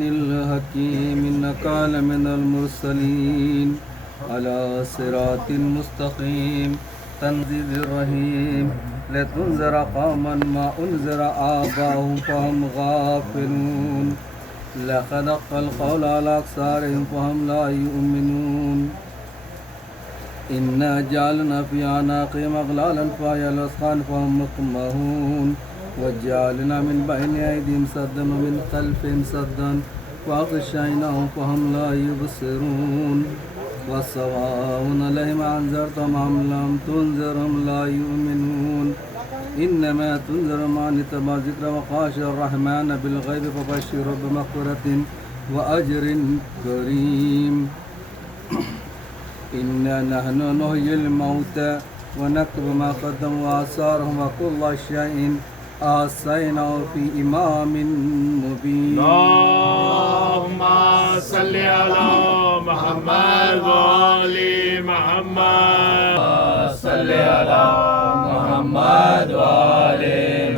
الحكيم إنك لمن المرسلين على صراط مستقيم تنزيل الرحيم لتنذر قوما ما أنذر آباؤهم فهم غافلون لقد حق القول على أكثرهم فهم لا يؤمنون إنا جعلنا في أعناقهم أغلالا فهي الأذقان فهم مقمحون وجعلنا من بين أيديهم سدا ومن خلفهم سدا وأغشيناهم فهم لا يبصرون وسواء عليهم أنذرتهم أم لم تنذرهم لا يؤمنون إنما تنذر من اتبع الذكر وخشي الرحمن بالغيب فبشره بمغفرة وأجر كريم إنا نحن نحيي الموتى ونكتب ما قدموا وآثارهم وكل شيء أحصيناه في إمام مبين. اللهم صل على محمد وآل محمد. صل على محمد وآل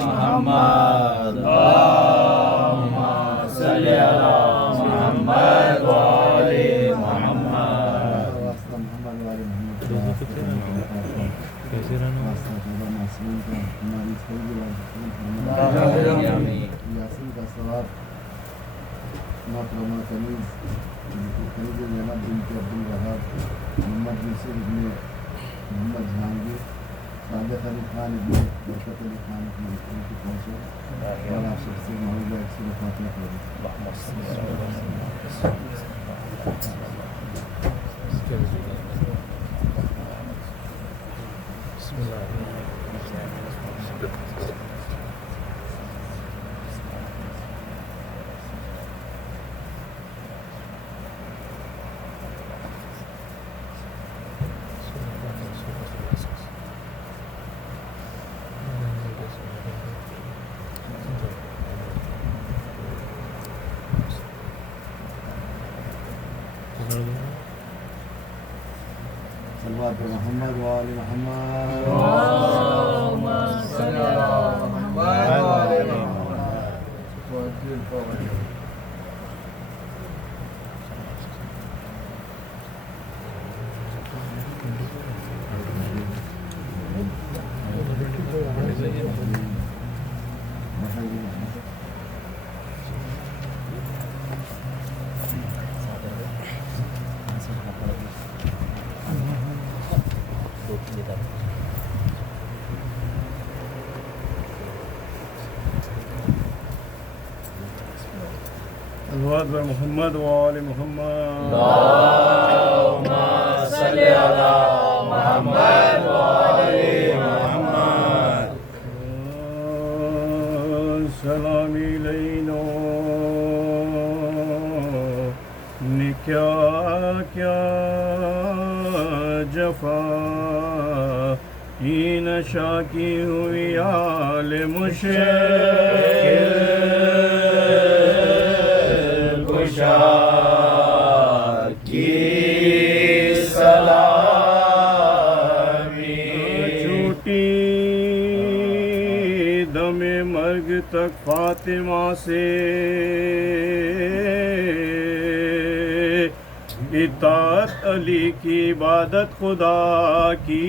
محمد. اللهم صل على محمد وآل محمد. یاسین کا سوال محترمہ تمیز جناب بنت عبدالوہاب محمد یوسف ابن محمد جہانگیر صادق علی خان ابن برکت علی خان ابن ان کی پہنچے اور آپ سب سے محمد اکثر فاتحہ پڑھیں. صلوات محمد وآل محمد. اللهم صل على محمد وآل محمد. صلوات محمد وآل محمد. اللهم صل على محمد وآل محمد. سلام علینا نے کیا کیا جفا یہ نشا کی ہوئی آل مشکل کی سلامی چھوٹی دم مرگ تک فاطمہ سے اطاعت علی کی عبادت خدا کی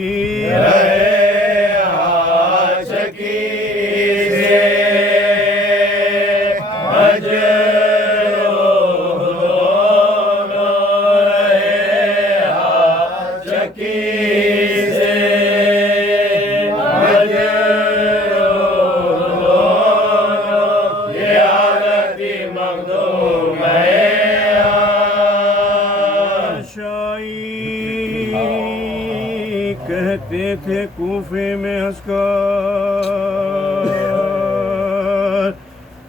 کہتے تھے کوفے میں ہنس کر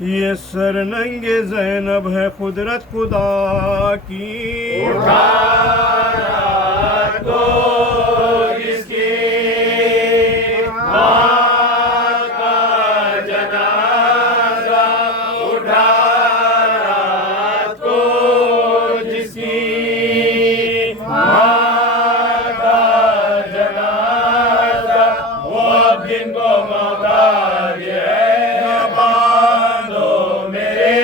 یہ سرنگ زینب ہے قدرت خدا کی. باندھو میرے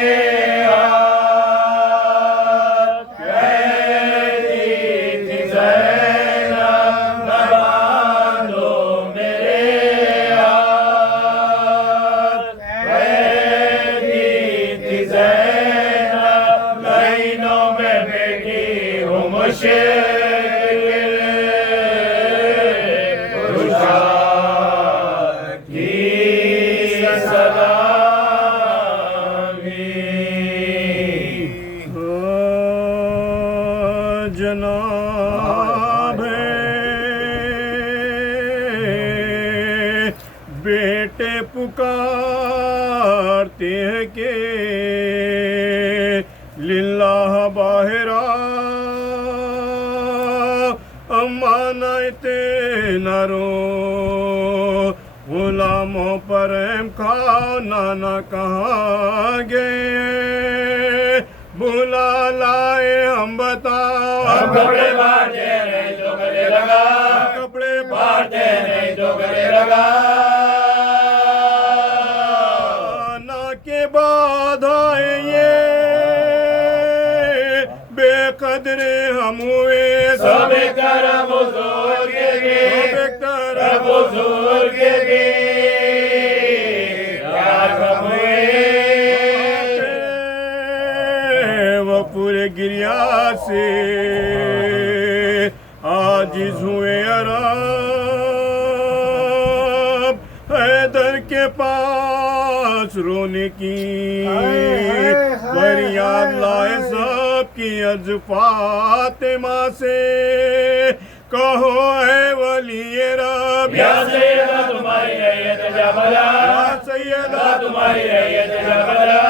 جناب بیٹے پکارتے ہیں کہ للہ باہرہ امانتے نہ رو غلاموں پر ایم کھاؤ نانا کہاں گئے بلا لائے ہم بتاؤ کپڑے بانٹے نہیں تو گلے لگا کپڑے بانٹے نہیں تو گلے لگا نا کے بعد آئے یہ بے قدر ہم ہوئے سب کرم حضور کے بھی کرم حضور کے بھی کیا غم ہوئے وہ پورے گریا سے عاجز ہوئے عرب حیدر کے پاس رونے کی فریاد لائے سب کی عرض فاطمہ سے کہو اے ولی رب یا سیدہ تمہاری ریت جبلا یا سیدہ تمہاری ریت جبلا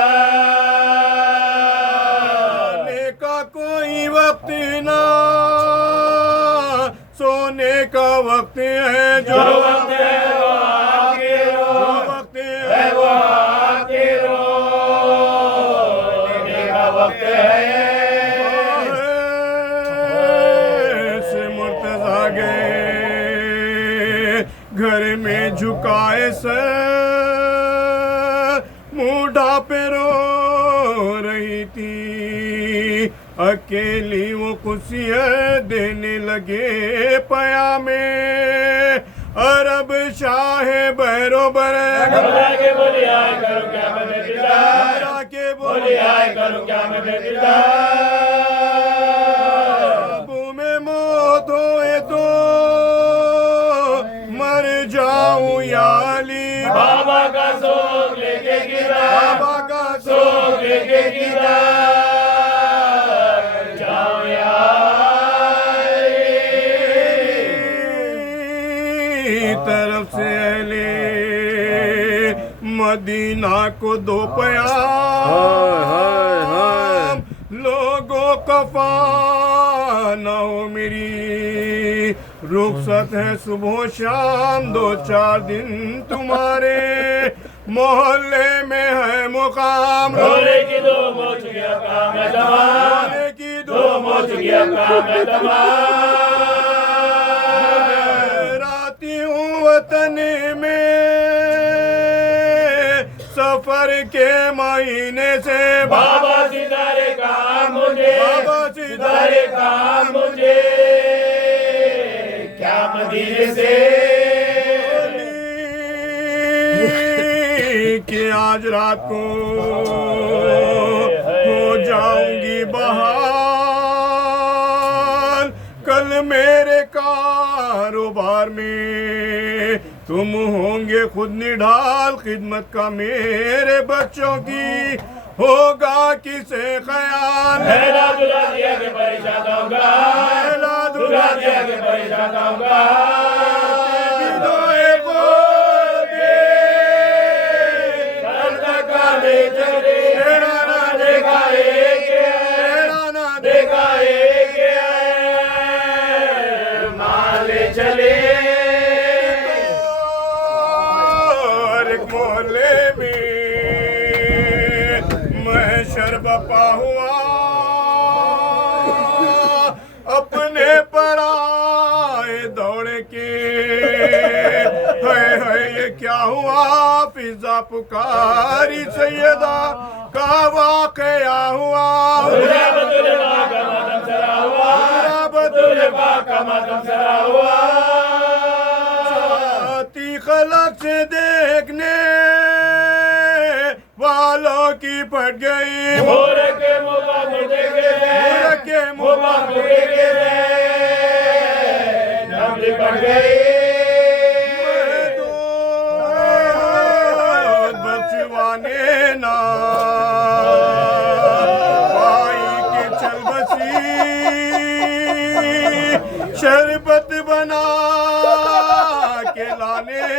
کا کوئی وقت نہ سونے کا وقت ہے جو وقت ہے وہ آخر وقت ہے وہ آخر لینے کا وقت ہے سے مرتضیٰ گئے گھر میں جھکائے سر موڈا پہ رو رہی تھی اکیلی وہ خوشیاں دینے لگے پیامے عرب شاہ بحرو بر گھبرا کے بولی آئے کرو کیا میں بے پردہ گھبرا کے بولی آئے کرو کیا میں بے پردہ ابو میں موت ہوئے تو مر جاؤں یا علی بابا کا سوگ لے کے گرا بابا کا سوگ لے کے گرا جاؤ یا طرف سے اہل مدینہ کو دو پیام لوگوں کفا نہ ہو میری رخصت ہے صبح و شام 2-4 دن تمہارے محلے میں ہے مقام رونے کی دو موچ گیا کام ہے تمام رونے کی دو موچ گیا کام ہے تمام راتی ہوں وطن میں سفر کے مہینے سے بابا ستارے کام مجھے بابا ستارے کام مجھے کیا مدینے سے کہ آج رات کو ہو جاؤں گی بحال کل میرے کاروبار میں تم ہوں گے خود نڈھال خدمت کا میرے بچوں کی ہوگا کسے خیال میرا دلہا دیا کے پریشان ہوں گا دلہا دیا کے پریشان ہوں گا محلے میں محشر بپا ہوا اپنے پر آئے دوڑ کے ہے یہ کیا ہوا فضا پکاری سیدہ کا واقعہ ہوا بدل پاک کا ماتم سرا ہوا بدل پاک کا ماتم سرا ہوا خلق سے دیکھنے والوں کی پھٹ گئی مورے کے مباح مجھے کے مورے کے مباح مجھے کے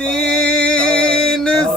3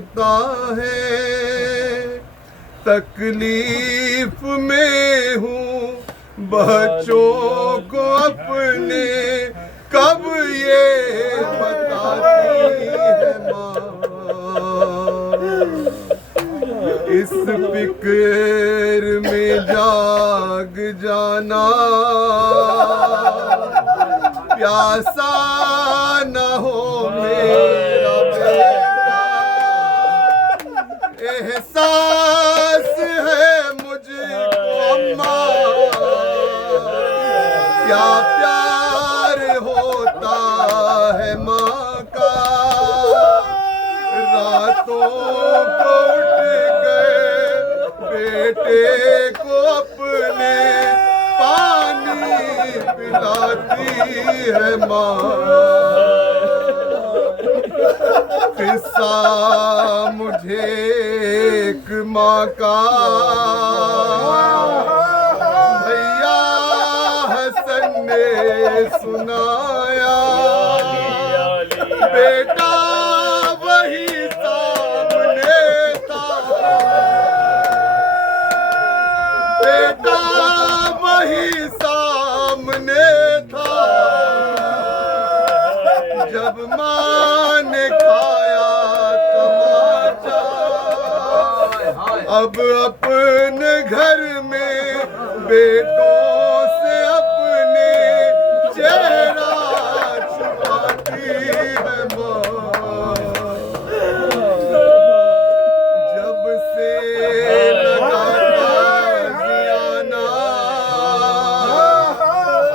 لگتا ہے تکلیف میں ہوں بچوں کو اپنے کب یہ بتاتی ہے ماں اس فکر میں جاگ جانا پیاسا نہ ہو میرا بیٹا احساس ہے مجھ کو اماں کیا پیار ہوتا ہے ماں کا راتوں کو اٹھ گئے بیٹے کو اپنے پانی پلاتی ہے ماں قصہ مجھے ایک ماں کا بھیا حسن نے سنایا بیٹا وہی سامنے تھا بیٹا وہی سامنے تھا جب ماں نے کھایا تماچا اب اپنے گھر میں بیٹوں سے اپنے چہرہ چھپاتی ہے ماں جب سے لگا تازیانہ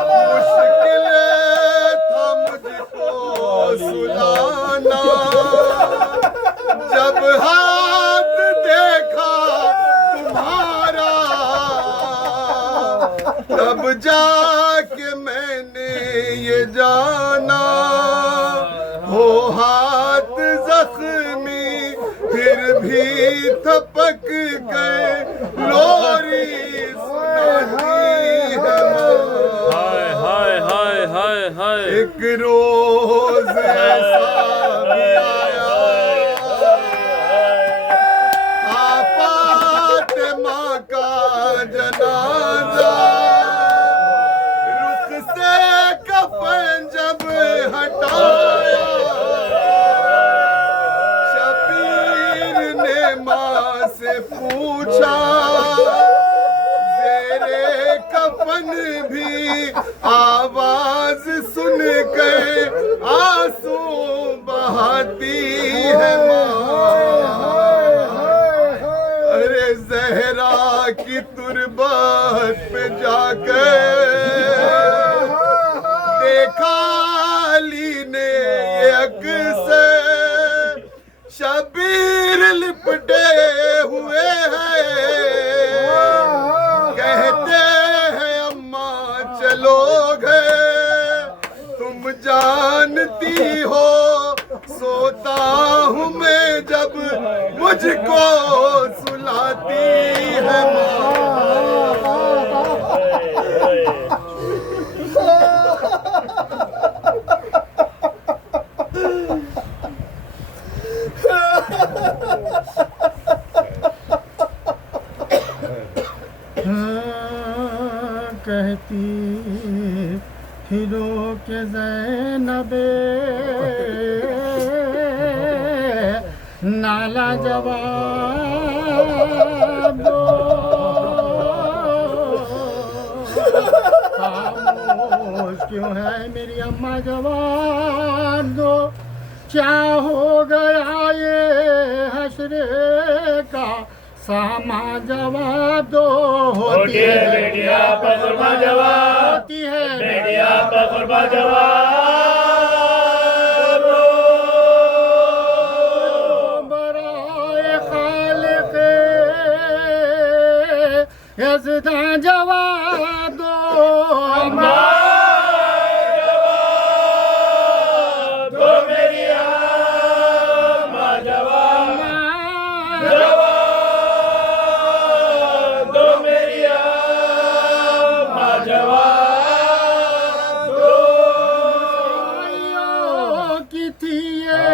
مشکل تھا مجھ کو سلانا جب ہاتھ دیکھا تمہارا تب جا کے میں نے یہ جانا ہو ہاتھ زخمی پھر بھی تھپک گئے لوری سناتی ہے ماں ایک روز ایسا بھی آیا فاطمہ کا جنازہ رخ سے کفن جب ہٹایا شبیر نے ماں سے پوچھا زیر کفن بھی آواز سن کے آنسو بہاتی ہے ماں ارے زہرا کی تربت پہ جا کے دیکھا علی نے یہ عکس شبیر لپٹے ہوئے ہیں کہتے ہیں اماں چلو گے تم جانتی ہو سوتا ہوں میں جب مجھ کو سلاتی ہے کہتی پھرو کہ زینب نالا جواب دو خاموش کیوں ہے میری اماں جواب دو کیا ہو گیا یہ حشر کا ساما جواب دو ہوتی ہے بیٹیا پخرما جواب ہوتی ہے بیٹیا پخرما جواب برائے خالق یزداں جواب دو جواب دو میری اماں جواب جواب دو میری اماں جواب دو کی تھی یہ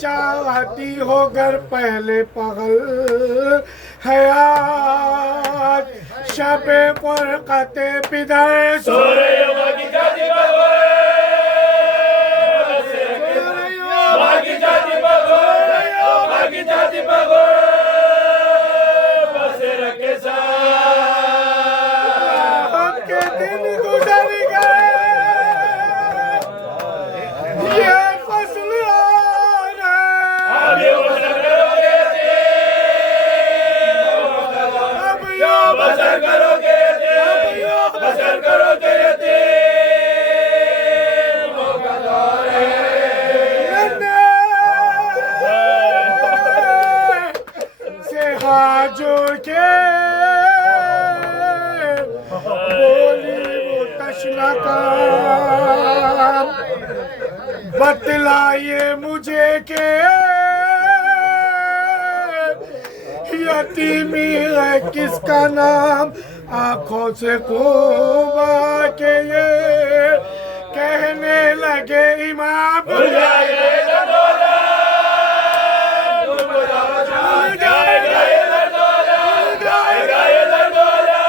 چاہتی ہو گر پہلے پغل حیات شب فرقت پدر سورہ باقی جاتی بغوے باقی جاتی بغوے باقی جاتی بغوے بسر کے ساتھ کے دن گزر گئے یہ فصل اب یہ بسر کرو گے اب یا بسر کرو گے بسر کرو گے سے ہاجو کے بولی وہ تشنہ کا بتلائیے مجھے کہ یتیمی ہے کس کا نام آنکھوں سے خوب کے یہ کہنے لگے امام بھول جائے گا دولت بھول جائے گا دولت جائے گا دولت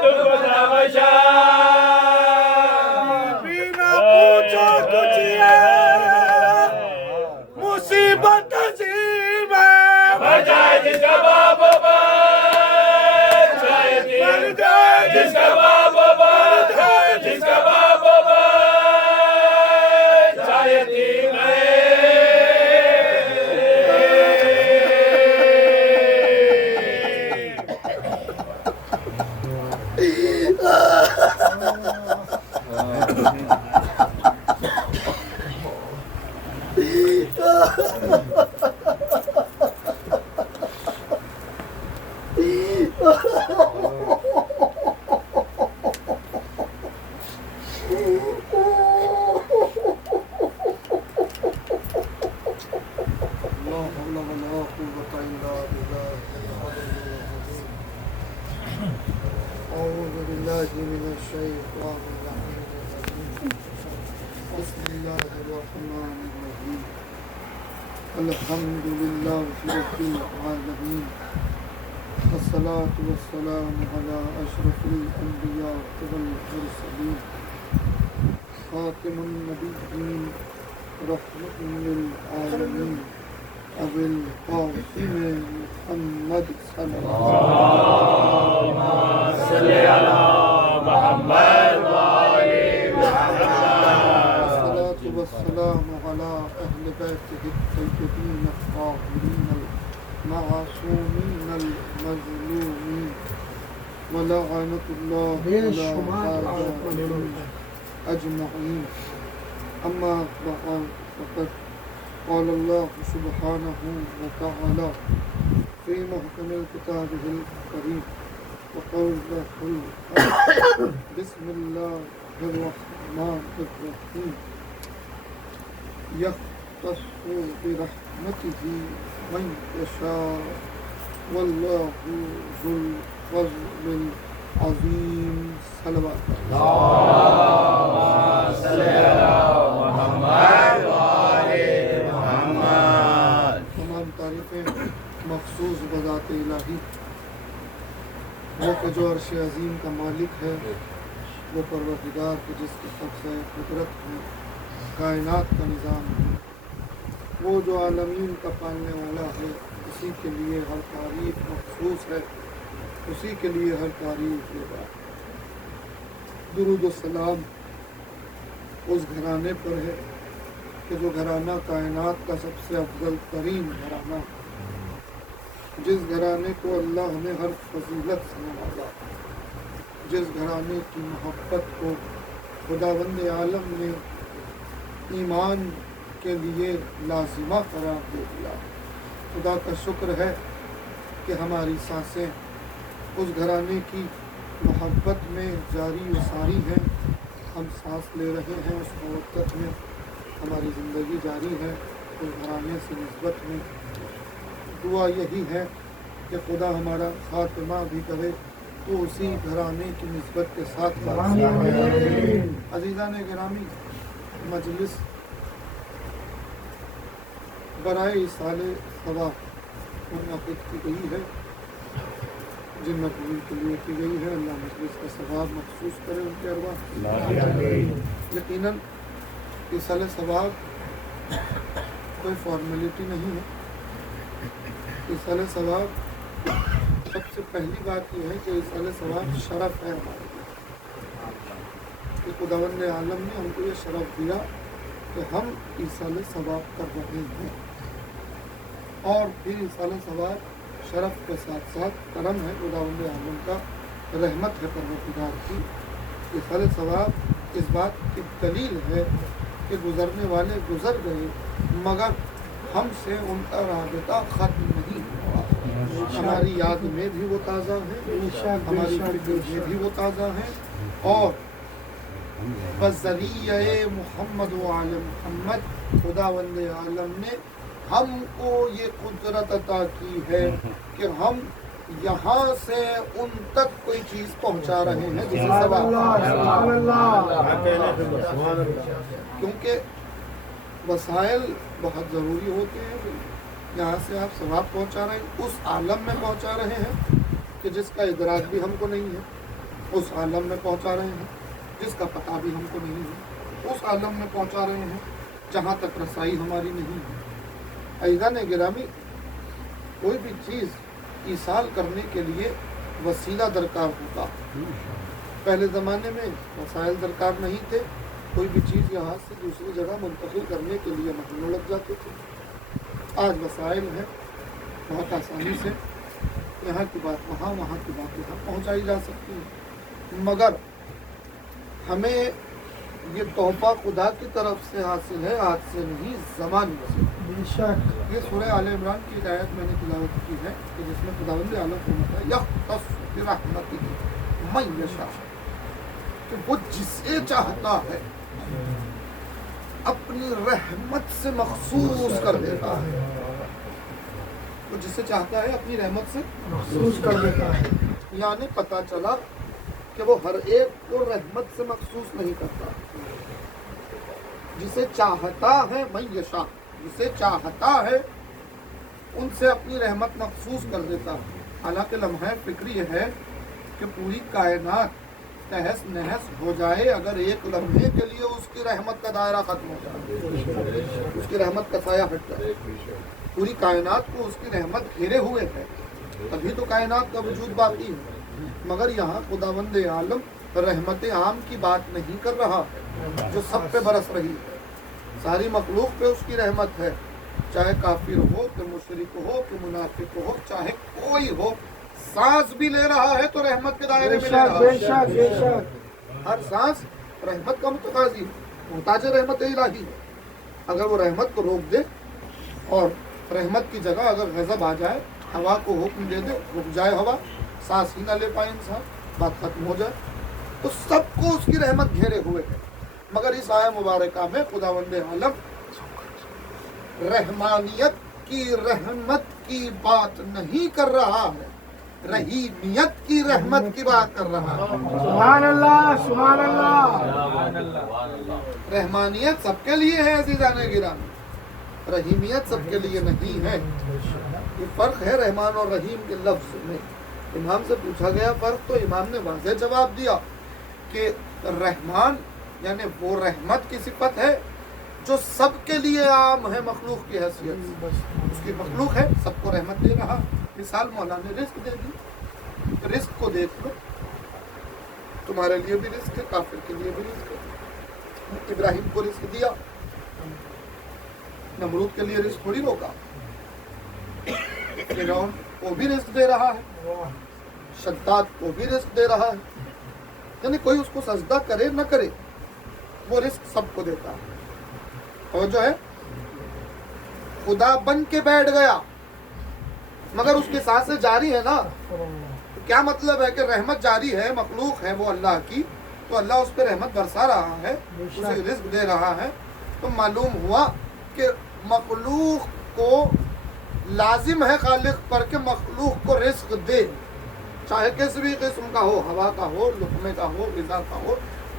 تم بتا بشا بینا پوچھو کچھ یہ مصیبت عظیم ہے مر جائے جس کا باپ بچ جائے جس کا باپ بچ جس کا باپ بچ جائے یتیم ہے لا حول ولا قوة إلا بالله أعوذ بالله من الشيطان الرجيم بسم الله الرحمن الرحيم الحمد لله رب العالمين والصلاة والسلام على أشرف الأنبياء والمرسلين خاتم النبيين رحمة للعالمين أبي القاسم محمد صلى الله صل على محمد وآل محمد الصلاة والسلام على أهل بيته الطيبين الطاهرين المعصومين المظلومين ولعنة الله على أعدائهم أجمعين أما بعد فقد قال الله سبحانه وتعالى في محكم كتابه الكريم وقوله الحق بسم الله الرحمن الرحيم يختص برحمته من يشاء والله ذو الفضل العظيم صلوات صل على محمد وآل محمد تمام تعریفیں مخصوص بذات الہی وہ کہ جو عرش عظیم کا مالک ہے، وہ پروردگار کے جس کی قبضہ قدرت ہے، کائنات کا نظام ہے، وہ جو عالمین کا پالنے والا ہے، اسی کے لیے ہر تعریف مخصوص ہے، اسی کے لیے ہر تعریف ہوگا۔ درود و سلام اس گھرانے پر ہے کہ جو گھرانہ کائنات کا سب سے افضل ترین گھرانہ، جس گھرانے کو اللہ نے ہر فضیلت سے نوازا، جس گھرانے کی محبت کو خداوند عالم نے ایمان کے لیے لازمہ قرار دے دیا۔ خدا کا شکر ہے کہ ہماری سانسیں اس گھرانے کی محبت میں جاری و ساری ہیں، ہم سانس لے رہے ہیں اس موقت میں، ہماری زندگی جاری ہے اس گھرانے سے نسبت میں۔ دعا یہی ہے کہ خدا ہمارا خاتمہ بھی کرے تو اسی گھرانے کی نسبت کے ساتھ عزیزان گرامی، مجلس برائے ایصال ثواب منعقد کی گئی ہے، جن مقبول کے لیے کی گئی ہے، اللہ مجلس کا ثواب مخصوص کرے ان کے ارواح۔ یقیناً ایصال ثواب کوئی فارمیلٹی نہیں ہے۔ ایصال ثواب سب سے پہلی بات یہ ہے کہ ایصال ثواب شرف ہے ہمارے لیے، کہ خداوند عالم نے ہم کو یہ شرف دیا کہ ہم ایصال ثواب کر رہے ہیں، اور پھر ایصال ثواب شرف کے ساتھ ساتھ کرم ہے خداوند عالم کا، رحمت ہے پروردگار کی۔ ایصال ثواب اس بات کی دلیل ہے کہ گزرنے والے گزر گئے مگر ہم سے ان کا رابطہ ختم نہیں ہوا، ہماری یاد میں بھی وہ تازہ ہیں، ہماری فکر میں بھی وہ تازہ ہیں، اور بذریعہ محمد و آل محمد خداوند عالم نے ہم کو یہ قدرت عطا کی ہے کہ ہم یہاں سے ان تک کوئی چیز پہنچا رہے ہیں جسے ثواب، کیونکہ وسائل بہت ضروری ہوتے ہیں۔ یہاں سے آپ ثواب پہنچا رہے ہیں، اس عالم میں پہنچا رہے ہیں کہ جس کا ادراک بھی ہم کو نہیں ہے، اس عالم میں پہنچا رہے ہیں جس کا پتہ بھی ہم کو نہیں ہے، اس عالم میں پہنچا رہے ہیں جہاں تک رسائی ہماری نہیں ہے۔ عزیزان گرامی، کوئی بھی چیز ایصال کرنے کے لیے وسیلہ درکار ہوتا۔ پہلے زمانے میں وسائل درکار نہیں تھے، کوئی بھی چیز یہاں سے دوسری جگہ منتقل کرنے کے لیے مہینوں لگ جاتے تھے۔ آج وسائل ہیں، بہت آسانی سے یہاں کی بات وہاں، وہاں کی بات یہاں پہنچائی جا سکتی ہے، مگر ہمیں یہ تحفہ خدا کی طرف سے حاصل ہے، آج سے نہیں، زمانے سے۔ یہ سورہ آل عمران کی ایک آیت میں نے تلاوت کی ہے کہ جس میں خداوند عالم فرماتا ہے یختص برحمتہ من یشاء، کہ وہ جسے چاہتا ہے اپنی رحمت سے مخصوص کر دیتا ہے، وہ جسے چاہتا ہے اپنی رحمت سے مخصوص کر دیتا ہے۔ یعنی پتہ چلا کہ وہ ہر ایک کو رحمت سے مخصوص نہیں کرتا، جسے چاہتا ہے من یشاء، جسے چاہتا ہے ان سے اپنی رحمت مخصوص کر دیتا ہے۔ حالانکہ لمحہ فکری یہ ہے کہ پوری کائنات تہس نہس ہو جائے، اگر ایک لمحے کے لیے اس کی رحمت کا دائرہ ختم ہو جائے، اس کی رحمت کا سایہ ہٹ جائے، پوری کائنات کو اس کی رحمت گھیرے ہوئے ہے، تبھی تو کائنات کا وجود باقی ہے۔ مگر یہاں خداوند عالم رحمت عام کی بات نہیں کر رہا جو سب پہ برس رہی ہے، ساری مخلوق پہ اس کی رحمت ہے، چاہے کافر ہو کہ مشرک ہو کہ منافق ہو، چاہے کوئی ہو، سانس بھی لے رہا ہے تو رحمت کے دائرے میں لے رہا ہے۔ ہر سانس رحمت کا متقاضی، محتاج رحمت الہی ہے۔ اگر وہ رحمت کو روک دے اور رحمت کی جگہ اگر غضب آ جائے، ہوا کو حکم دے دے رک جائے ہوا، سانس ہی نہ لے پائے انسان، بات ختم ہو جائے، تو سب کو اس کی رحمت گھیرے ہوئے ہے۔ مگر اس آیہ مبارکہ میں خداوند عالم رحمانیت کی رحمت کی بات نہیں کر رہا ہے، رحیمیت کی رحمت کی بات کر رہا ہے۔ سبحان اللہ، سبحان اللہ۔ رحمانیت سب کے لیے ہے عزیزان گرامی، رحیمیت سب کے لیے نہیں ہے۔ یہ فرق ہے رحمان اور رحیم کے لفظ میں۔ امام سے پوچھا گیا فرق، تو امام نے واضح جواب دیا کہ رحمان یعنی وہ رحمت کی صفت ہے جو سب کے لیے عام ہے، مخلوق کی حیثیت سے، اس کی مخلوق ہے، سب کو رحمت دے رہا۔ مثال مولا نے رزق دے دی، رزق کو دیکھ لو، تمہارے لیے بھی رزق ہے، کافر کے لیے بھی رزق ہے۔ ابراہیم کو رزق دیا، نمرود کے لیے رزق تھوڑی روکا، فرعون کو بھی رزق دے رہا ہے، شداد کو بھی رزق دے رہا ہے، یعنی کوئی اس کو سجدہ کرے نہ کرے وہ رزق سب کو دیتا ہے۔ اور جو ہے خدا بن کے بیٹھ گیا مگر اس کی سانسیں جاری ہے نا، تو کیا مطلب ہے کہ رحمت جاری ہے، مخلوق ہے وہ اللہ کی، تو اللہ اس پہ رحمت برسا رہا ہے، اسے رزق دے رہا ہے۔ تو معلوم ہوا کہ مخلوق کو لازم ہے خالق پر کہ مخلوق کو رزق دے، چاہے کسی بھی قسم کا ہو، ہوا کا ہو، لقمے کا ہو، غذا کا ہو،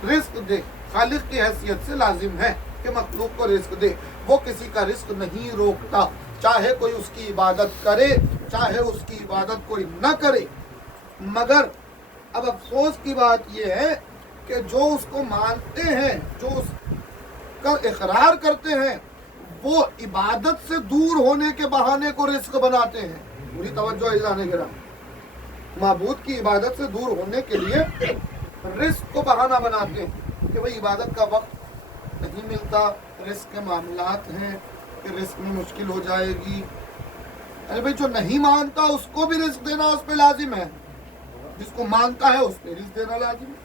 رزق دے، خالق کی حیثیت سے لازم ہے۔ کہ مخلوق کو رزق دے. وہ کسی کا رزق نہیں روکتا، چاہے کوئی اس کی عبادت کرے چاہے اس کی عبادت کوئی نہ کرے. مگر اب افسوس کی بات یہ ہے کہ جو اس کو مانتے ہیں، جو اس کا اقرار کرتے ہیں، وہ عبادت سے دور ہونے کے بہانے کو رزق بناتے ہیں. پوری توجہ عزیزان گرامی، معبود کی عبادت سے دور ہونے کے لیے رزق کو بہانہ بناتے ہیں کہ بھئی عبادت کا وقت نہیں ملتا، رزق کے معاملات ہیں کہ رزق میں مشکل ہو جائے گی. ارے بھئی جو نہیں مانتا اس کو بھی رزق دینا اس پہ لازم ہے، جس کو مانتا ہے اس پہ رزق دینا لازم ہے.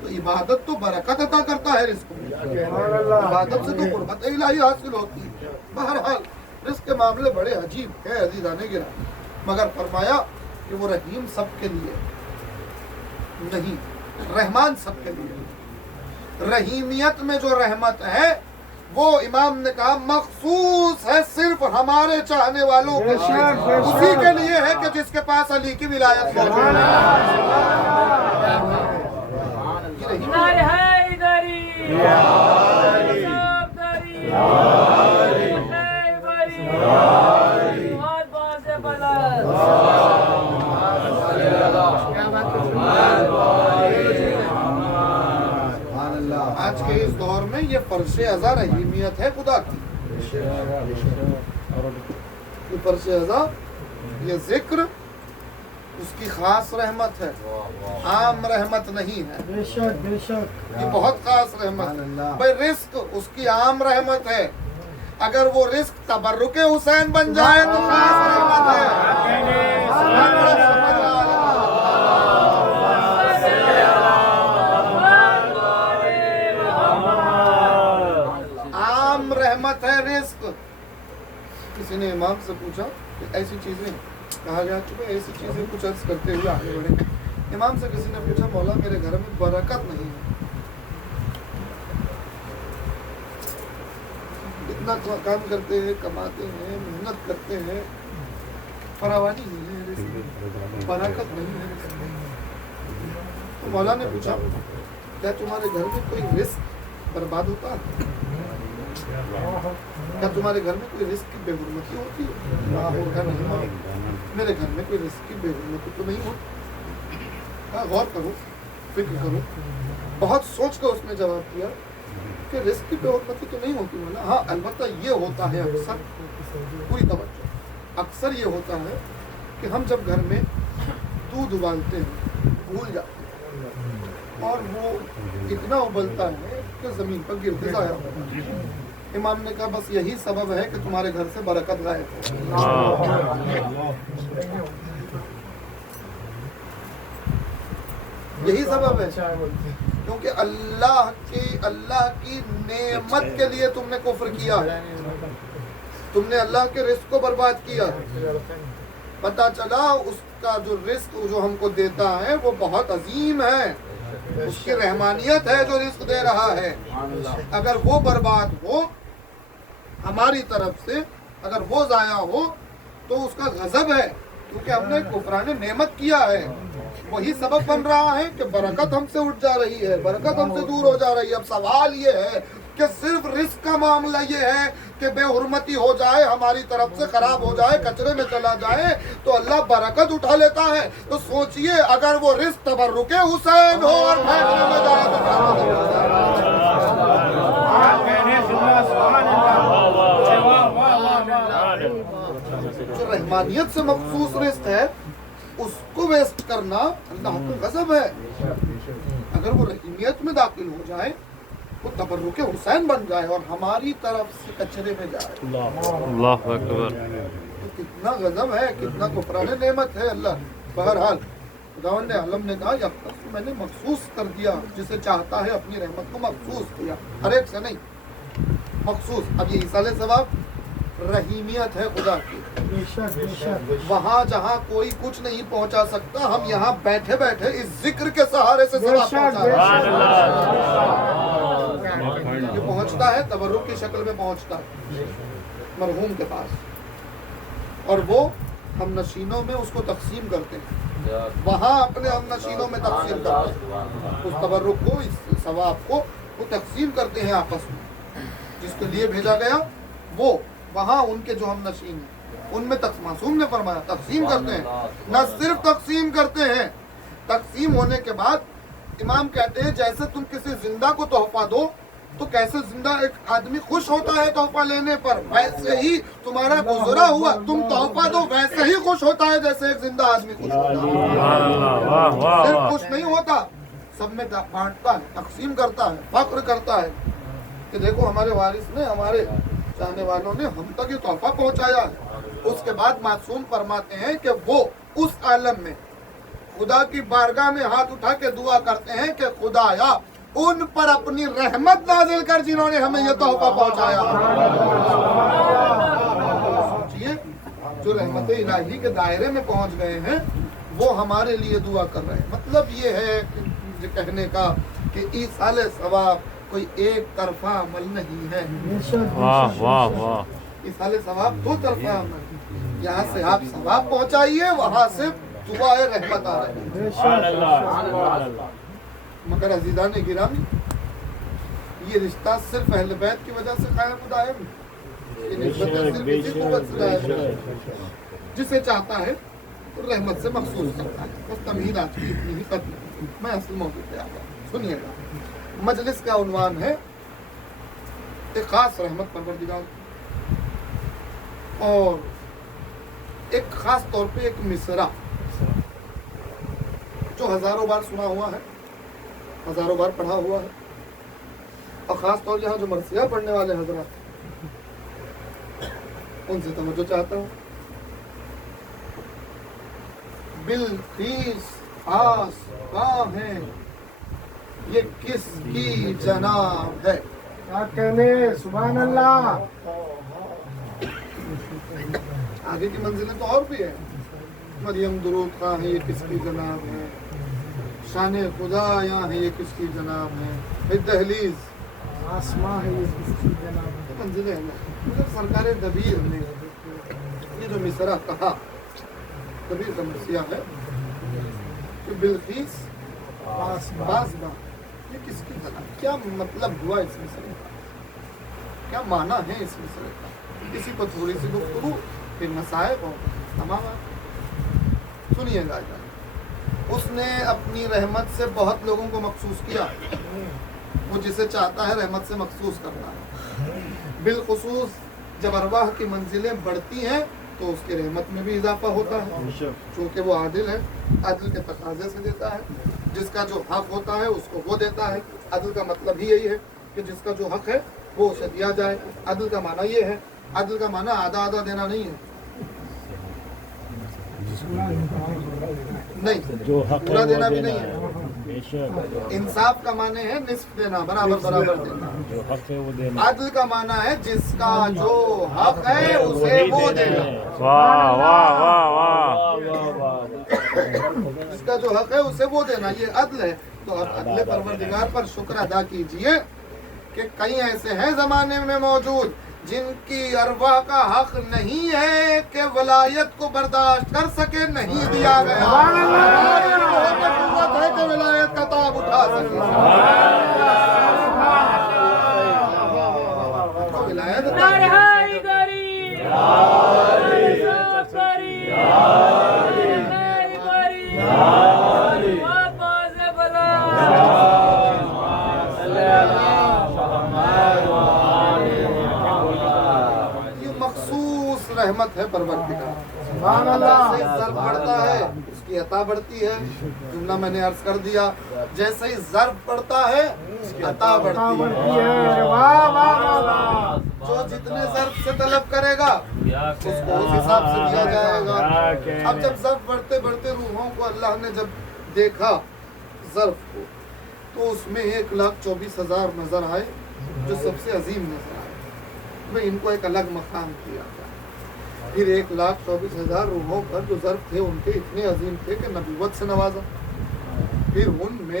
تو عبادت تو برکت عطا کرتا ہے، رزق میں عبادت سے تو قربت الہی حاصل ہوتی ہے. بہرحال رزق کے معاملے بڑے عجیب ہے عزیزان گرامی. مگر فرمایا کہ وہ رحیم سب کے لیے نہیں، رحمان سب کے لیے. رحیمیت میں جو رحمت ہے وہ امام نے کہا مخصوص ہے صرف ہمارے چاہنے والوں کے لیے، اسی کے لیے ہے کہ جس کے پاس علی کی ولایت موجود آج کے اس دور میں یہ فرش ازا رحیمیت ہے خدا کی. یہ فرش ازا، یہ ذکر اس کی خاص رحمت ہے، عام رحمت نہیں ہے. بے شک بے شک، یہ بہت خاص رحمت ہے. بھائی رزق اس کی عام رحمت ہے، اگر وہ رزق تبرک حسین بن جائے تو خاص رحمت ہے. عام رحمت ہے رزق. کسی نے امام سے پوچھا کہ ایسی چیزیں کہا گیا کہ ایسی چیزیں کچھ عرض کرتے ہوئے آگے بڑھے. امام سے کسی نے پوچھا مولا میرے گھر میں برکت نہیں ہے، اتنا کام کرتے ہیں، کماتے ہیں، محنت کرتے ہیں، فراوانی نہیں ہے رزق میں، برکت نہیں ہے رزق میں. تو مولا نے پوچھا کیا تمہارے گھر میں کوئی رزق برباد ہوتا ہے؟ کیا تمہارے گھر میں کوئی رزق کی بے حرمتی ہوتی ہے؟ نہیں، میرے گھر میں کوئی رزق کی بے حرمتی تو نہیں ہوتی. غور کرو، فکر کرو. بہت سوچ کر اس نے جواب دیا کہ رزق کی بے حرمتی تو نہیں ہوتی مولا. ہاں البتہ یہ ہوتا ہے اکثر، پوری توجہ، اکثر یہ ہوتا ہے کہ ہم جب گھر میں دودھ ابالتے ہیں بھول جاتے ہیں اور وہ اتنا ابلتا ہے کہ زمین پر گر کے ضائع ہوتا ہے. امام نے کہا بس یہی سبب ہے کہ تمہارے گھر سے برکت غائب ہو. یہی سبب ہے کیونکہ اللہ کی نعمت کے لیے تم نے کفر کیا، تم نے اللہ کے رزق کو برباد کیا. پتہ چلا اس کا جو رزق جو ہم کو دیتا ہے وہ بہت عظیم ہے، اس کی رحمانیت ہے جو رزق دے رہا ہے. اگر وہ برباد ہو ہماری طرف سے، اگر وہ ضائع ہو تو اس کا غضب ہے، کیونکہ ہم نے کفران نعمت کیا ہے. وہی سبب بن رہا ہے کہ برکت ہم سے اٹھ جا رہی ہے، برکت ہم سے دور ہو جا رہی ہے. اب سوال یہ ہے کہ صرف رزق کا معاملہ یہ ہے کہ بے حرمتی ہو جائے، ہماری طرف سے خراب ہو جائے، کچرے میں چلا جائے تو اللہ برکت اٹھا لیتا ہے. تو سوچئے اگر وہ رزق تبرک حسین ہو اور پھینکنے میں جائے تو کیا جو رحمانیت سے مخصوص رزق ہے اس کو ویسٹ کرنا اللہ کو غضب ہے. اگر وہ رحیمیت میں داخل ہو جائے، وہ تبرک حسین بن جائے اور ہماری طرف سے کچرے میں جائے، اللہ اکبر، تو کتنا غضب ہے، کتنا کفران نعمت ہے اللہ. بہرحال خداوند عالم نے کہا یکتا میں نے مخصوص کر دیا، جسے چاہتا ہے اپنی رحمت کو مخصوص کیا، ہر ایک سے نہیں، مخصوص. اب یہ ایصال ثواب رحیمیت ہے خدا کی. وہاں جہاں کوئی کچھ نہیں پہنچا سکتا، ہم یہاں بیٹھے بیٹھے اس ذکر کے سہارے سے ثواب پہنچا رہے ہیں. یہ پہنچتا ہے تبرک کی شکل میں، پہنچتا ہے مرحوم کے پاس، اور وہ ہم نشینوں میں اس کو تقسیم کرتے ہیں. وہاں اپنے ہم نشینوں میں تقسیم کرتے ہیں اس تبرک کو، اس ثواب کو وہ تقسیم کرتے ہیں آپس میں. جس کے لیے بھیجا گیا وہ وہاں ان کے جو ہم نشین ہیں ان میں معصوم نے فرمایا تقسیم کرتے ہیں. نہ صرف تقسیم کرتے ہیں، تقسیم ہونے کے بعد امام کہتے ہیں جیسے تم کسی زندہ کو تحفہ دو تو کیسے زندہ ایک آدمی خوش ہوتا ہے تحفہ لینے پر، ویسے ہی تمہارا گزرا ہوا تم تحفہ دو ویسے ہی خوش ہوتا ہے جیسے ایک زندہ آدمی خوش ہوتا ہے. صرف خوش نہیں ہوتا، سب میں بانٹتا ہے، تقسیم کرتا ہے، فخر کرتا ہے کہ دیکھو ہمارے وارث نے، ہمارے چاہنے والوں نے ہم تک یہ تحفہ پہنچایا ہے. اس کے بعد معصوم فرماتے ہیں کہ وہ اس عالم میں خدا کی بارگاہ میں ہاتھ اٹھا کے دعا کرتے ہیں کہ خدایا ان پر اپنی رحمت نازل کر جنہوں نے ہمیں یہ تحفہ پہنچایا. سوچئے جو رحمت الہی کے دائرے میں پہنچ گئے ہیں وہ ہمارے لیے دعا کر رہے ہیں. مطلب یہ ہے کہ کہنے کا کہ ایصال ثواب کوئی ایک طرفہ عمل نہیں ہے. واہ واہ واہ. ایصال ثواب دو طرفہ عمل ہے. یہاں سے آپ ثواب پہنچائیے، وہاں سے دعائے رحمت آ رہی ہے. سبحان اللہ. مگر عزیزان گرامی یہ رشتہ صرف اہل بیت کی وجہ سے قائم و دائم ہے. یہ نسبت صرف اسی قوت سے دائم ہے. جسے چاہتا ہے تو رحمت سے مخصوص کرتا ہے. بس تمہید آج کی اتنی ہی ختم. میں اصل موضوع پہ آتا ہوں، سنیے گا. مجلس کا عنوان ہے ایک خاص رحمت پروردگار اور ایک خاص طور پہ ایک مصرع جو ہزاروں بار سنا ہوا ہے، ہزاروں بار پڑھا ہوا ہے، اور خاص طور یہاں جو مرثیہ پڑھنے والے حضرات ان سے توجہ چاہتا ہوں. بلقیس آسماں ہے یہ کس کی جناب ہے. کیا کہنے، سبحان اللہ. آگے کی منزلیں تو اور بھی ہیں. مریم درود خواں ہے یہ کس کی جناب ہے، شان خدا یہاں ہے یہ کس کی جناب ہے، دہلیز آسماں ہے یہ کس کی جناب ہے. یہ منزلیں ہیں. مگر سرکار دبیر نے یہ جو مصرع کہا، دبیر کا مرثیہ ہے کہ بلقیس آسماں یہ کس کی جناب. کیا مطلب ہوا اس مصرع کا، کیا معنی ہے اس مصرع کا؟ اسی پر تھوڑی سی گفتگو، پھر مسائل اور تمام. سنیے گا. اس نے اپنی رحمت سے بہت لوگوں کو مخصوص کیا. وہ جسے چاہتا ہے رحمت سے مخصوص کرتا ہے. بالخصوص جب ارواح کی منزلیں بڑھتی ہیں تو اس کی رحمت میں بھی اضافہ ہوتا ہے، چونکہ وہ عادل ہے، عدل کے تقاضے سے دیتا ہے. جس کا جو حق ہوتا ہے اس کو وہ دیتا ہے. عدل کا مطلب ہی یہی ہے کہ جس کا جو حق ہے وہ اسے دیا جائے. عدل کا معنی یہ ہے. عدل کا معنی آدھا آدھا دینا نہیں ہے، نہیں جو حق پورا ہے دینا وہ بھی دینا نہیں ہے. ہے. بے شک. انصاف کا معنی ہے نصف دینا، برابر برابر دینا. جو حق ہے وہ دینا. عدل کا معنی ہے جس کا جو حق ہے اسے وہ دینا. واہ واہ واہ واہ. جس کا جو حق ہے اسے وہ دینا، یہ عدل ہے. تو اب عدل پروردگار پر شکر ادا کیجئے کہ کئی ایسے ہیں زمانے میں موجود جن کی ارواح کا حق نہیں ہے کہ ولایت کو برداشت کر سکے، نہیں دیا گیا. قوت ہے کہ ولایت کا تاب اٹھا سکے. ولایت رحمت ہے پروردگار. سبحان اللہ. جیسے ہی ظرف بڑھتا ہے اس کی عطا بڑھتی ہے. جملہ میں نے عرض کر دیا، جیسے ہی ظرف بڑھتا ہے اس کی عطا بڑھتی ہے. جو جتنے ظرف سے طلب کرے گا اس کو اس حساب سے دیا جائے گا. اب جب ظرف بڑھتے بڑھتے روحوں کو اللہ نے جب دیکھا ظرف کو تو اس میں 1,24,000 نظر آئے جو سب سے عظیم نظر آئے. میں ان کو ایک الگ مقام کیا. پھر 1,24,000 روحوں پر جو ظرف تھے ان کے اتنے عظیم تھے کہ نبوت سے نوازا. پھر ان میں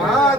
5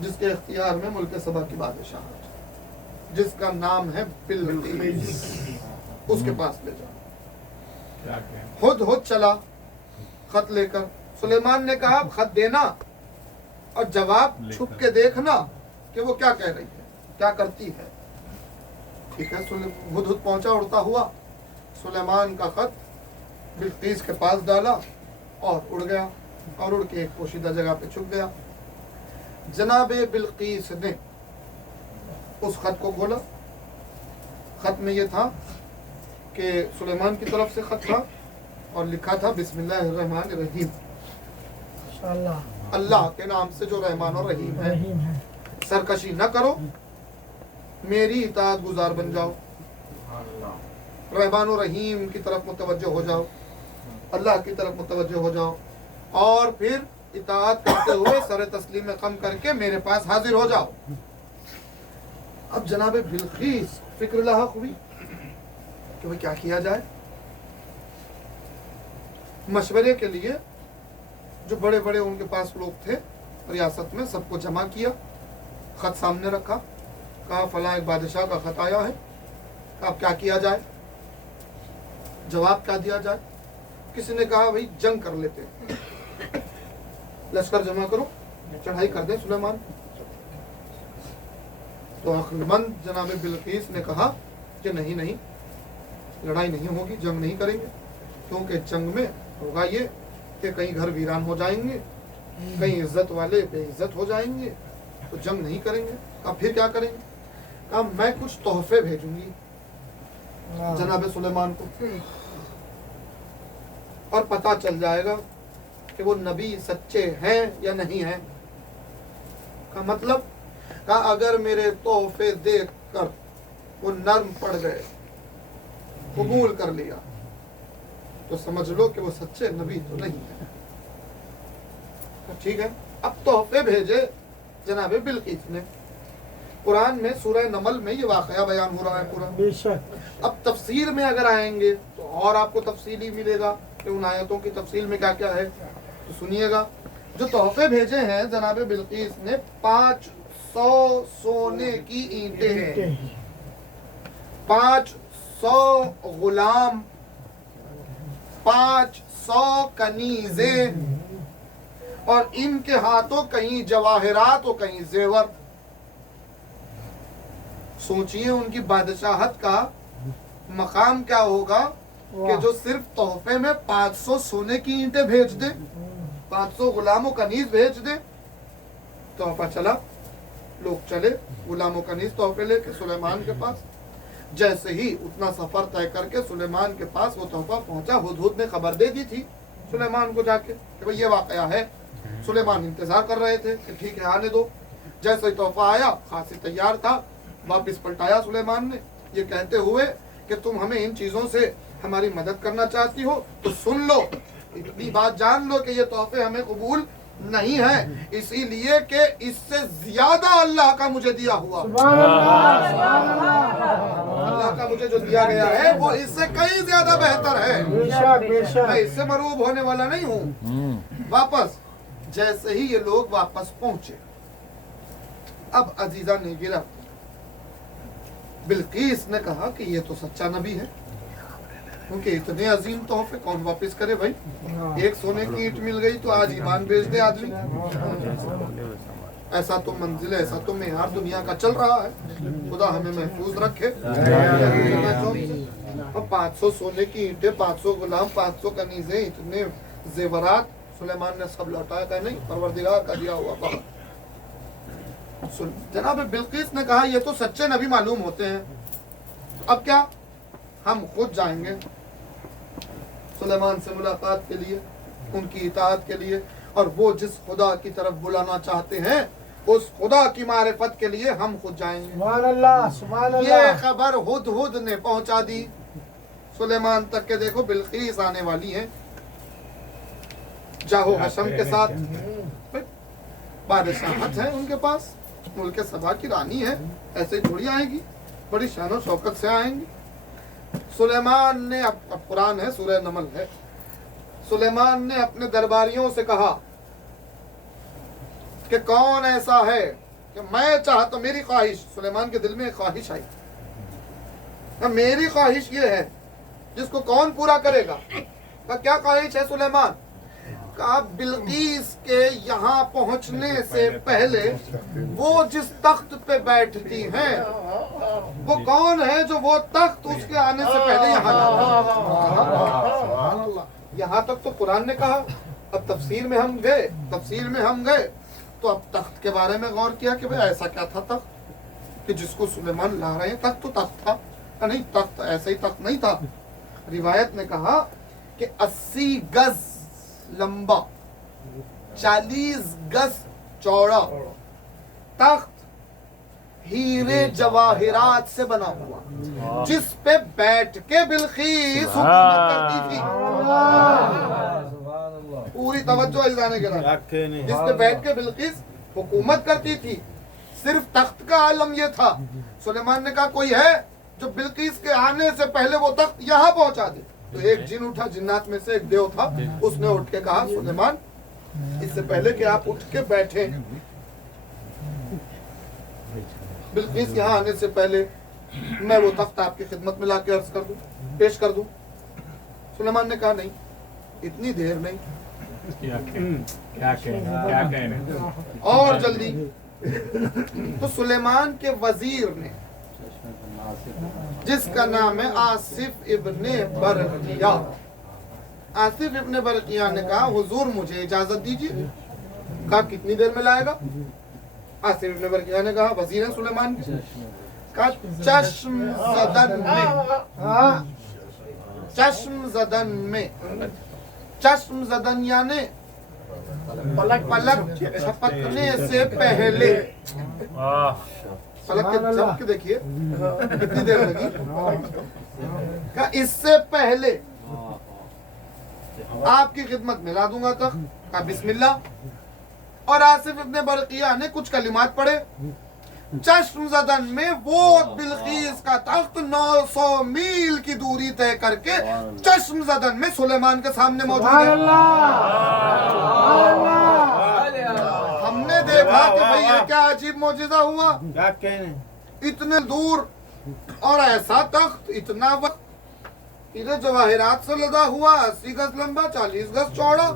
جس کے اختیار میں ملک سبا کی بادشاہ ہے، جس کا نام ہے بلقیس، اس کے پاس لے جاؤ۔ ہد چلا خط لے کر۔ سلیمان نے کہا خط دینا اور جواب چھپ کے دیکھنا کہ وہ کیا کہہ رہی ہے، کیا کرتی ہے۔ ٹھیک ہے، ہد پہنچا اڑتا ہوا، سلیمان کا خط بلقیس کے پاس ڈالا اور اڑ گیا، اور اڑ کے ایک پوشیدہ جگہ پہ چھپ گیا۔ جناب بلقیس نے اس خط کو کھولا۔ خط میں یہ تھا کہ سلیمان کی طرف سے خط تھا اور لکھا تھا بسم اللہ الرحمن الرحیم، اللہ کے نام سے جو رحمان اور رحیم ہے، سرکشی نہ کرو، میری اطاعت گزار بن جاؤ، رحمان و رحیم کی طرف متوجہ ہو جاؤ، اللہ کی طرف متوجہ ہو جاؤ، اور پھر اطاعت کرتے ہوئے سر تسلیم خم کر کے میرے پاس حاضر ہو جاؤ۔ اب جناب بلقیس فکر لاحق ہوئی کہ وہ کیا کیا جائے۔ مشورے کے لیے جو بڑے بڑے ان کے پاس لوگ تھے ریاست میں، سب کو جمع کیا، خط سامنے رکھا، کہا فلاں ایک بادشاہ کا خط آیا ہے، اب کیا کیا جائے، جواب کیا دیا جائے۔ کسی نے کہا بھائی جنگ کر لیتے ہیں، لشکر جمع کرو، چڑھائی کر دیں سلیمان۔ تو عقل مند جناب بلقیس نے کہا کہ نہیں، لڑائی نہیں ہوگی، جنگ نہیں کریں گے، کیونکہ جنگ میں ہوگا یہ کہ کئی گھر ویران ہو جائیں گے، کئی عزت والے بے عزت ہو جائیں گے، تو جنگ نہیں کریں گے۔ اب پھر کیا کریں گے؟ کہا میں کچھ تحفے بھیجوں گی جناب سلیمان کو، اور پتہ چل جائے گا کہ وہ نبی سچے ہیں یا نہیں ہیں۔ کا مطلب کہا اگر میرے تحفے دیکھ کر وہ نرم پڑ گئے، قبول کر لیا، تو سمجھ لو کہ وہ سچے نبی تو نہیں ہیں۔ ٹھیک ہے، اب تحفے بھیجے جناب بلقیس نے۔ قرآن میں سورہ نمل میں یہ واقعہ بیان ہو رہا ہے پورا۔ بے شک اب تفسیر میں اگر آئیں گے تو اور آپ کو تفصیلی ملے گا کہ ان آیتوں کی تفصیل میں کیا کیا ہے، تو سنیے گا۔ جو تحفے بھیجے ہیں جناب بلقیس نے 500 سونے کی اینٹیں ہیں، 500 غلام، 500 کنیزیں، اور ان کے ہاتھوں کہیں جواہرات اور کہیں زیور۔ سوچئے ان کی بادشاہت کا مقام کیا ہوگا کہ جو صرف تحفے میں 500 سونے کی اینٹیں بھیج دے، 500 غلام و کنیز بھیج دے۔ تحفہ چلا، لوگ چلے غلام و کنیز تحفے لے کے سلیمان کے پاس۔ جیسے ہی اتنا سفر طے کر کے سلیمان کے پاس وہ تحفہ پہنچا، ہدہد نے خبر دے دی تھی سلیمان کو جا کے کہ بھئی یہ واقعہ ہے۔ سلیمان انتظار کر رہے تھے کہ ٹھیک ہے آنے دو۔ جیسے ہی تحفہ آیا، خاصی تیار تھا، واپس پلٹایا سلیمان نے یہ کہتے ہوئے کہ تم ہمیں ان چیزوں سے ہماری مدد کرنا چاہتی ہو تو سن لو، اتنی بات جان لو کہ یہ تحفے ہمیں قبول نہیں ہے، اسی لیے کہ اس سے زیادہ اللہ کا مجھے دیا ہوا، اللہ کا مجھے جو دیا گیا ہے وہ اس سے کئی زیادہ بہتر ہے، میں اس سے مروب ہونے والا نہیں ہوں۔ واپس جیسے ہی یہ لوگ واپس پہنچے، اب عزیزہ نے گرا، بلقیس نے کہا کہ یہ تو سچا نبی ہے، کیونکہ اتنے عظیم تحفے کون واپس کرے بھائی، ایک سونے کی اینٹ مل گئی تو آج ایمان بیچ دے آدمی۔ ایسا تو منزل، ایسا تو معیار دنیا کا چل رہا ہے، خدا ہمیں محفوظ رکھے۔ اب 500 سونے کی اینٹیں، 500 غلام، 500 کنیزیں، اتنے زیورات سلیمان نے سب لوٹایا کہ نہیں، پروردگار کا دیا ہوا بہت۔ جناب بلقیس نے کہا یہ تو سچے نبی معلوم ہوتے ہیں، اب کیا، ہم خود جائیں گے سلیمان سے ملاقات کے لیے، ان کی اطاعت کے لیے، اور وہ جس خدا کی طرف بلانا چاہتے ہیں اس خدا کی معرفت کے لیے ہم خود جائیں گے۔ سبحان اللہ، سبحان اللہ۔ یہ خبر ہدہد نے پہنچا دی سلیمان تک کہ دیکھو بلقیس آنے والی ہیں جاہو حشم کے ساتھ، بادشاہت ہے ان کے پاس، ملک سبا کی رانی ہے، ایسے تھوڑی آئیں گی، بڑی شان و شوکت سے آئیں گی۔ سلیمان نے، اب قرآن ہے، سورہ نمل ہے، سلیمان نے اپنے درباریوں سے کہا کہ کون ایسا ہے کہ میں چاہتا، میری خواہش، سلیمان کے دل میں ایک خواہش آئی، میری خواہش یہ ہے، جس کو کون پورا کرے گا؟ کیا خواہش ہے سلیمان؟ کہا بلقیس کے یہاں پہنچنے سے پہلے وہ جس تخت پہ بیٹھتی ہیں وہ کون ہے جو وہ تخت اس کے آنے سے پہلے یہاں لاتا؟ یہاں تک تو قرآن نے کہا، اب تفسیر میں ہم گئے تو اب تخت کے بارے میں غور کیا کہ بھئی ایسا کیا تھا تخت کہ جس کو سلیمان لا رہے ہیں؟ تخت تو تخت تھا، نہیں تخت ایسا ہی تخت نہیں تھا۔ روایت نے کہا کہ 80 گز لمبا 40 گز چوڑا تخت ہیرے جواہرات سے بنا ہوا، جس پہ بیٹھ کے بلقیس حکومت کرتی تھی۔ پوری توجہ الزانے کے ساتھ، جس پہ بیٹھ کے بلقیس حکومت کرتی تھی۔ صرف تخت کا عالم یہ تھا۔ سلیمان نے کہا کوئی ہے جو بلقیس کے آنے سے پہلے وہ تخت یہاں پہنچا دے؟ تو ایک جن اٹھا، جنات میں سے ایک دیو تھا، اس نے اٹھ کے کہا سلیمان اس سے پہلے کہ آپ اٹھ کے بیٹھے بلقیس یہاں آنے سے پہلے میں وہ تخت آپ کی خدمت میں لا کے عرض کر دوں، پیش کر دوں۔ سلیمان نے کہا نہیں، اتنی دیر نہیں، اور جلدی۔ تو سلیمان کے وزیر نے، جس کا نام ہے آصف ابن برقیہ، آصف ابن برقیہ نے کہا حضور مجھے اجازت دیجیے۔ کہا کتنی دیر میں لائے گا؟ آصف ابن برقیہ نے کہا وزیر ہیں سلیمان کے، کہا چشم زدن میں، چشم زدن یعنی پلک جھپکنے سے پہلے۔ پلک کے جھپک دیکھیے کتنی دیر لگی، کہا اس سے پہلے آپ کی خدمت میں لا دوں گا تخت۔ کہا بسم اللہ۔ اور آصف ابن برقیہ نے کچھ کلمات پڑھے، چشم زدن میں وہ بلقیس کا تخت 900 میل کی دوری طے کر کے چشم زدن میں سلیمان کے سامنے موجود ہے۔ ہم نے دیکھا کہ بھئی یہ کیا عجیب معجزہ ہوا، اتنے دور اور ایسا تخت، اتنا وقت، ادھر جواہرات سے لدا ہوا، 80 گز لمبا 40 گز چوڑا،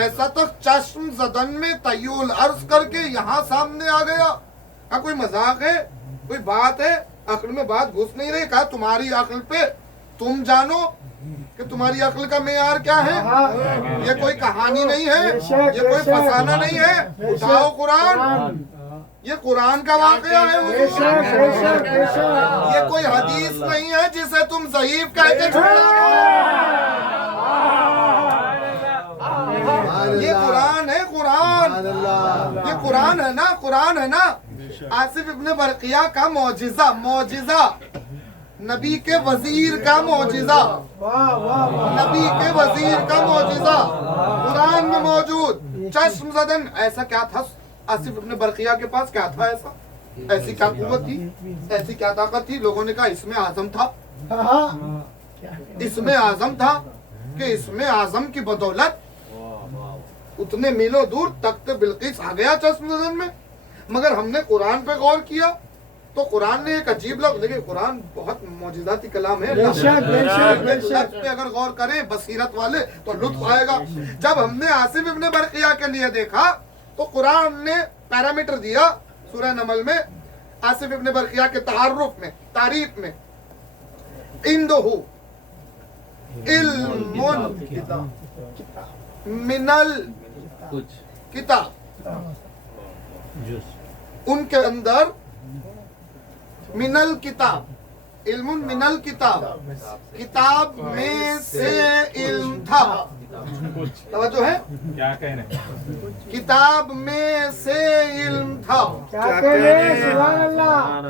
ایسا تخت چشم زدن میں طیول عرض کر کے یہاں سامنے آ گیا۔ کہا کوئی مذاق ہے، کوئی بات ہے، عقل میں بات گھس نہیں رہی۔ کہا تمہاری عقل پہ تم جانو کہ تمہاری عقل کا معیار کیا ہے، یہ کوئی کہانی نہیں ہے، یہ کوئی فسانہ نہیں ہے، اٹھاؤ قرآن، یہ قرآن کا واقعہ ہے حضور، یہ کوئی حدیث نہیں ہے جسے تم ضعیف کہہ کے چھوڑا دو۔ یہ قرآن ہے، قرآن، یہ قرآن ہے نا، قرآن ہے نا۔ آصف ابن برقیہ کا معجزہ، نبی کے وزیر کا معجزہ، نبی کے وزیر کا معجزہ قرآن میں موجود۔ چشم زدن، ایسا کیا تھا آصف ابن برقیہ کے پاس؟ کیا تھا ایسا؟ ایسی کیا قوت تھی، ایسی کیا طاقت تھی؟ لوگوں نے کہا اس میں اعظم تھا، اس میں اعظم تھا کہ اس میں اعظم کی بدولت اتنے میلوں دور تخت بلقیس آ گیا چشم زدن میں۔ مگر ہم نے قرآن پہ غور کیا تو قرآن نے ایک عجیب لفظ، دیکھیں قرآن بہت معجزاتی کلام ہے، لفظ پہ اگر غور کریں بصیرت والے تو لطف آئے گا۔ جب ہم نے آصف ابن برقیہ کے لیے دیکھا تو قرآن نے پیرامیٹر دیا سورہ نمل میں، آصف ابن برقیہ کے تعارف میں، تعریف میں، اندہو علم من الکتاب، ان کے اندر من الکتاب، علم من الکتاب، کتاب میں سے علم تھا۔ توجہ ہے، کیا کہنے، کتاب میں سے علم تھا،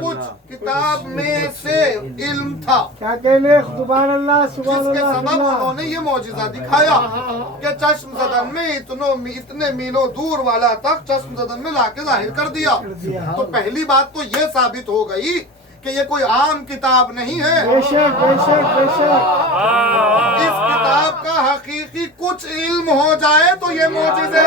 کچھ کتاب میں سے علم تھا، جس کے سبب انہوں نے یہ معجزہ دکھایا کہ چشم زدن میں اتنے میلوں دور والا تخت چشم زدن میں لا کے ظاہر کر دیا۔ تو پہلی بات تو یہ ثابت ہو گئی کہ یہ کوئی عام کتاب نہیں ہے، اس کتاب کا حقیقی کچھ علم ہو جائے تو یہ معجزے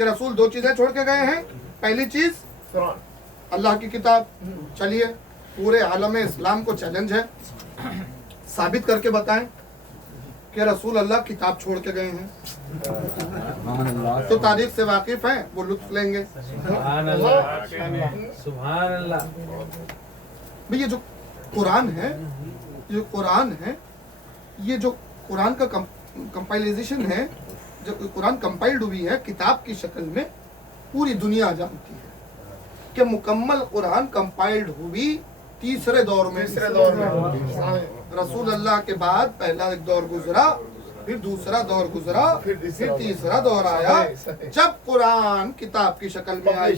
کہ رسول دو چیزیں چھوڑ کے گئے ہیں. پہلی چیز اللہ کی کتاب. چلیے پورے عالم اسلام کو چیلنج ہے، ثابت کر کے بتائیں کہ رسول اللہ کتاب چھوڑ کے گئے ہیں. تو تاریخ سے واقف ہیں، وہ لطف لیں گے. سبحان اللہ سبحان اللہ. یہ جو قرآن ہے، یہ جو قرآن کا کمپائلائزیشن ہے، جو قرآن کمپائلڈ ہوئی ہے کتاب کی شکل میں، پوری دنیا جانتی ہے کہ مکمل قرآن کمپائلڈ ہوئی تیسرے دور میں. رسول اللہ کے بعد پہلا ایک دور گزرا، پھر دوسرا دور گزرا، پھر تیسرا دور آیا جب قرآن کتاب کی شکل میں آئی.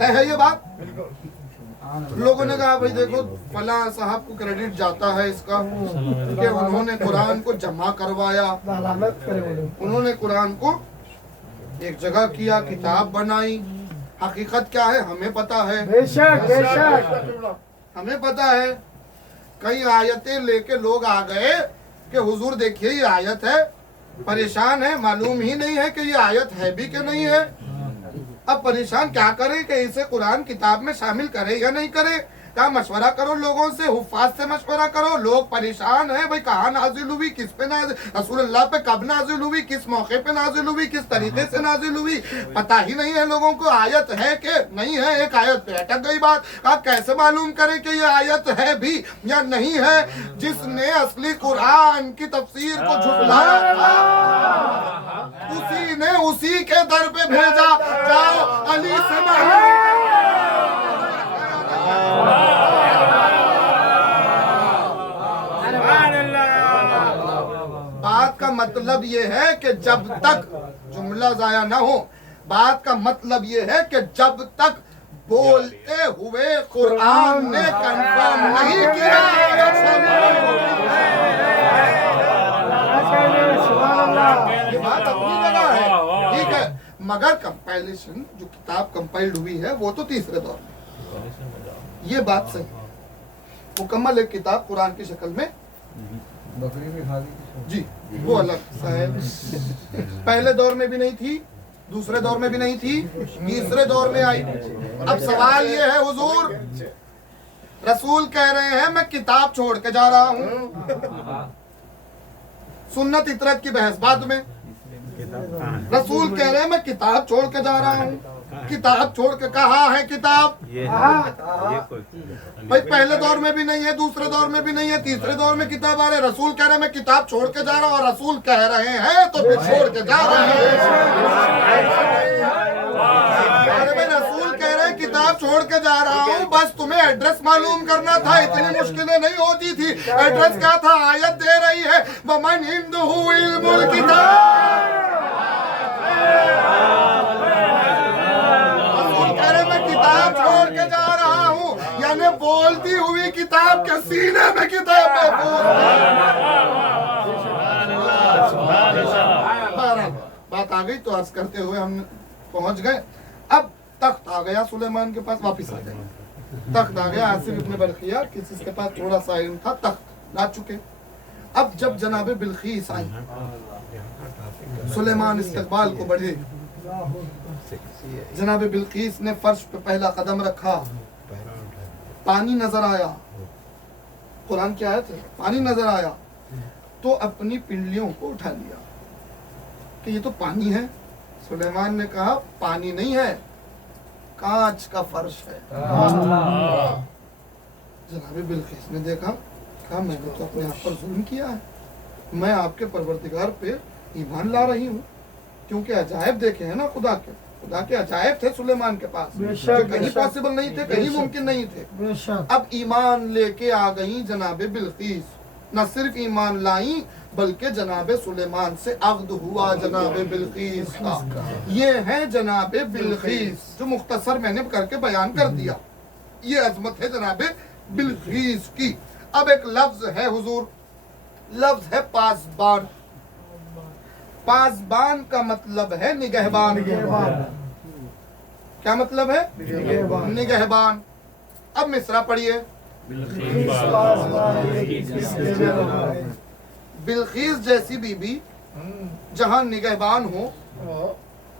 ہے یہ بات؟ لوگوں نے کہا بھائی دیکھو فلاں صاحب کو کریڈٹ جاتا ہے اس کا کہ انہوں نے قرآن کو جمع کروایا، انہوں نے قرآن کو ایک جگہ کیا، کتاب بنائی. حقیقت کیا ہے ہمیں پتا ہے، ہمیں پتا ہے. کئی آیتیں لے کے لوگ آ گئے کہ حضور دیکھیے یہ آیت ہے، پریشان ہے، معلوم ہی نہیں ہے کہ یہ آیت ہے بھی کہ نہیں ہے. اب پریشان کیا کرے کہ اسے قرآن کتاب میں شامل کرے یا نہیں کرے. کیا مشورہ کرو لوگوں سے، حفاظ سے مشورہ کرو. لوگ پریشان ہیں بھائی کہاں نازل ہوئی، کس پہ نازل، رسول اللہ پہ کب نازل ہوئی، کس موقع پہ نازل ہوئی، کس طریقے سے نازل ہوئی، پتہ ہی نہیں ہے لوگوں کو. آیت ہے کہ نہیں ہے، ایک آیت پہ اٹک گئی بات. آپ کیسے معلوم کریں کہ یہ آیت ہے بھی یا نہیں ہے؟ جس نے اصلی قرآن کی تفسیر کو جھٹلایا تھا اسی نے اسی کے در پہ بھیجا، جاؤ علی سے بات کا مطلب یہ ہے کہ جب تک جملہ ضائع نہ ہو، بات کا مطلب یہ ہے کہ جب تک بولتے ہوئے قرآن نے کنفرم نہیں کیا یہ بات اپنی جگہ ہے، ٹھیک ہے. مگر کمپائلیشن جو کتاب کمپائلڈ ہوئی ہے وہ تو تیسرے دور میں. یہ بات صحیح، مکمل ایک کتاب قرآن کی شکل میں بکری بھی کھا لی جی وہ الگ سا ہے. پہلے دور میں بھی نہیں تھی، دوسرے دور میں بھی نہیں تھی، تیسرے دور میں آئی. اب سوال یہ ہے حضور رسول کہہ رہے ہیں میں کتاب چھوڑ کے جا رہا ہوں، سنت اطرت کی بحث بعد میں. رسول کہہ رہے ہیں میں کتاب چھوڑ کے جا رہا ہوں. کتاب چھوڑ کے کہاں ہے کتاب؟ بھائی پہلے دور میں بھی نہیں ہے، دوسرے دور میں بھی نہیں ہے، تیسرے دور میں کتاب آ رہے. رسول کہہ رہے ہیں میں کتاب چھوڑ کے جا رہا ہوں، اور رسول کہہ رہے ہیں تو پھر چھوڑ کے جا رہے ہیں. ارے بھائی رسول کہہ رہے ہیں کتاب چھوڑ کے جا رہا ہوں، بس تمہیں ایڈریس معلوم کرنا تھا، اتنی مشکلیں نہیں ہوتی تھی. ایڈریس کیا تھا؟ آیت دے رہی ہے وَمَنْ عِنْدَهُ عِلْمُ الْكِتَابِ. کتاب چھوڑ کے جا رہا ہوں یعنی بولتی ہوئی کتاب کے سینے میں کتاب محفوظ ہے. بات آ گئی تو عرض کرتے ہوئے ہم پہنچ گئے. اب تخت آ گیا سلیمان کے پاس، واپس آ گئے. تخت آ گیا آصف ابن برقیہ، کسی کے پاس تھوڑا سا علم تھا، تخت لا چکے. اب جب جناب بلقیس آئی، سلیمان استقبال کو بڑھے. جناب بلقیس نے فرش پہ پہلا قدم رکھا، پانی نظر آیا، قرآن کی آیت ہے، پانی نظر آیا تو اپنی پنڈلیوں کو اٹھا لیا کہ یہ تو پانی ہے. سلیمان نے کہا پانی نہیں ہے، کانچ کا فرش ہے. جناب بلقیس نے دیکھا، کہا میں نے تو اپنے آپ پر ظلم کیا ہے، میں آپ کے پروردگار پہ ایمان لا رہی ہوں، کیونکہ عجائب دیکھے ہیں نا خدا کے عجائب تھے سلیمان کے پاس جو کہیں پاسبل نہیں تھے، کہیں ممکن نہیں تھے. اب ایمان لے کے آ گئی جناب بلقیس، نہ صرف ایمان لائیں بلکہ جناب سلیمان سے عقد ہوا جناب بلقیس کا. یہ ہے جناب بلقیس جو مختصر میں نے کر کے بیان کر دیا. یہ عظمت ہے جناب بلقیس کی. اب ایک لفظ ہے حضور، لفظ ہے پاسبان. پاسبان کا مطلب ہے نگہبان. کیا مطلب ہے؟ نگہبان. اب مصرع پڑھیے. بلقیس جیسی بی بی جہاں نگہبان ہو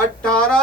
18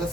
10